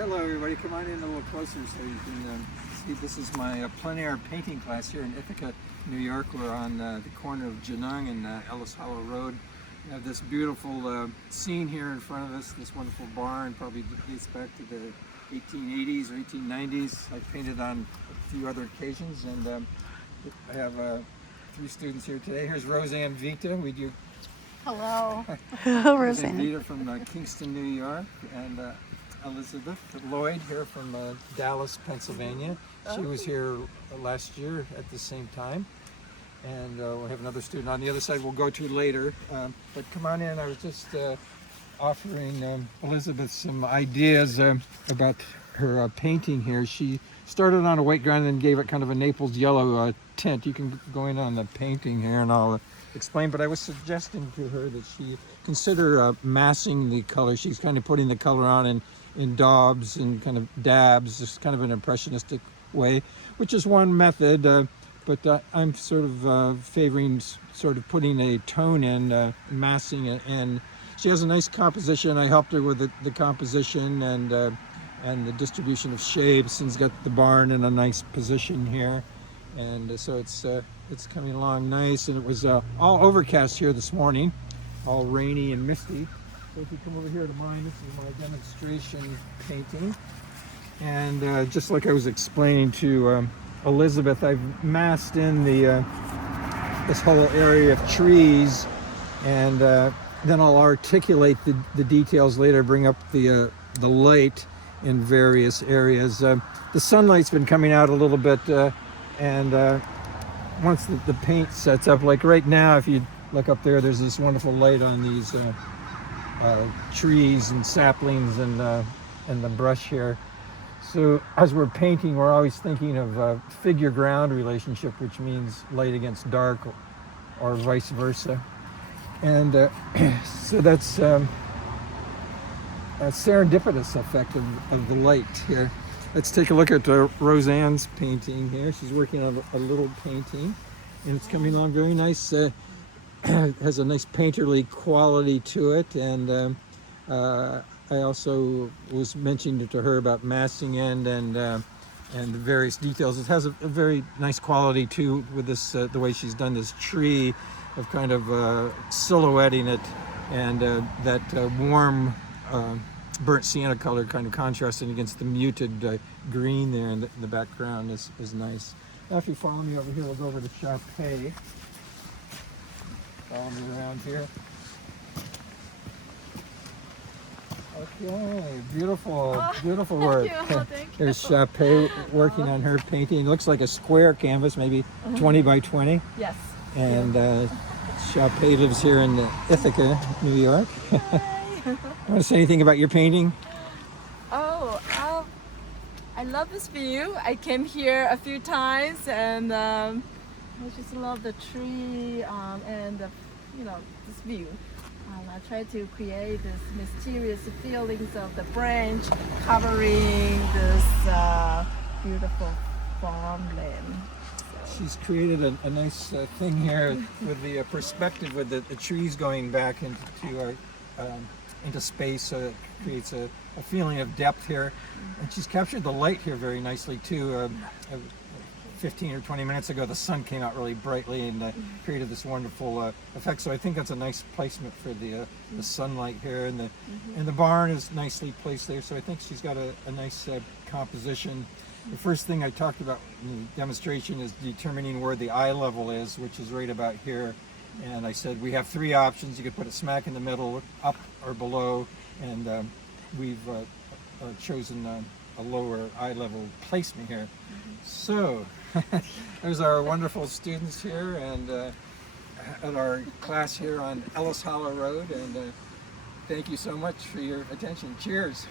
Hello everybody, come on in a little closer so you can see. This is my plein air painting class here in Ithaca, New York. We're on the corner of Genung and Ellis Hollow Road. We have this beautiful scene here in front of us, this wonderful barn, probably dates back to the 1880s or 1890s. I painted on a few other occasions, and I have three students here today. Here's Roseanne Vita. We do. Hello. Hello, Roseanne. Vita from Kingston, New York, and Elizabeth Lloyd here from Dallas, Pennsylvania. She was here last year at the same time. And we'll have another student on the other side we'll go to later. But come on in. I was just offering Elizabeth some ideas about her painting here. She started on a white ground and gave it kind of a Naples yellow tint. You can go in on the painting here and I'll explain, but I was suggesting to her that she consider massing the color. She's kind of putting the color on in daubs and kind of dabs, just kind of an impressionistic way, which is one method, but I'm sort of favoring sort of putting a tone in, massing it, and she has a nice composition. I helped her with the composition and the distribution of shapes, and has got the barn in a nice position here, and so it's coming along nice. And it was all overcast here this morning, all rainy and misty. So if you come over here to mine, this is my demonstration painting. And just like I was explaining to Elizabeth, I've massed in this whole area of trees, and then I'll articulate the details later, bring up the light in various areas. The sunlight's been coming out a little bit, and once the paint sets up, like right now, if you look up there, there's this wonderful light on these trees and saplings and the brush here. So as we're painting, we're always thinking of figure-ground relationship, which means light against dark, or vice versa. And so that's a serendipitous effect of the light here. Let's take a look at Roseanne's painting here. She's working on a little painting, and it's coming along very nice. Has a nice painterly quality to it, and I also was mentioning to her about massing in and the various details. It has a very nice quality too, with this the way she's done this tree, of kind of silhouetting it, and that warm burnt sienna color kind of contrasting against the muted green there in the background is nice. Now if you follow me over here, we'll go over to Chappé. Follow me around here. Okay, beautiful, beautiful work. Thank you. There's Chappé working on her painting. It looks like a square canvas, maybe 20 by 20. Yes. And Chappé lives here in Ithaca, New York. Want to say anything about your painting? I love this view. I came here a few times, and I just love the tree and this view. I try to create this mysterious feelings of the branch covering this beautiful farmland. She's created a nice thing here with the perspective, with the trees going back into space, so it creates a feeling of depth here. And she's captured the light here very nicely too. 15 or 20 minutes ago, the sun came out really brightly and created this wonderful effect. So I think that's a nice placement for the sunlight here, and the barn is nicely placed there. So I think she's got a nice composition. The first thing I talked about in the demonstration is determining where the eye level is, which is right about here. And I said we have three options. You could put it smack in the middle, up or below, and we've chosen a lower eye level placement here. So there's our wonderful students here, and at our class here on Ellis Hollow Road, and thank you so much for your attention. Cheers.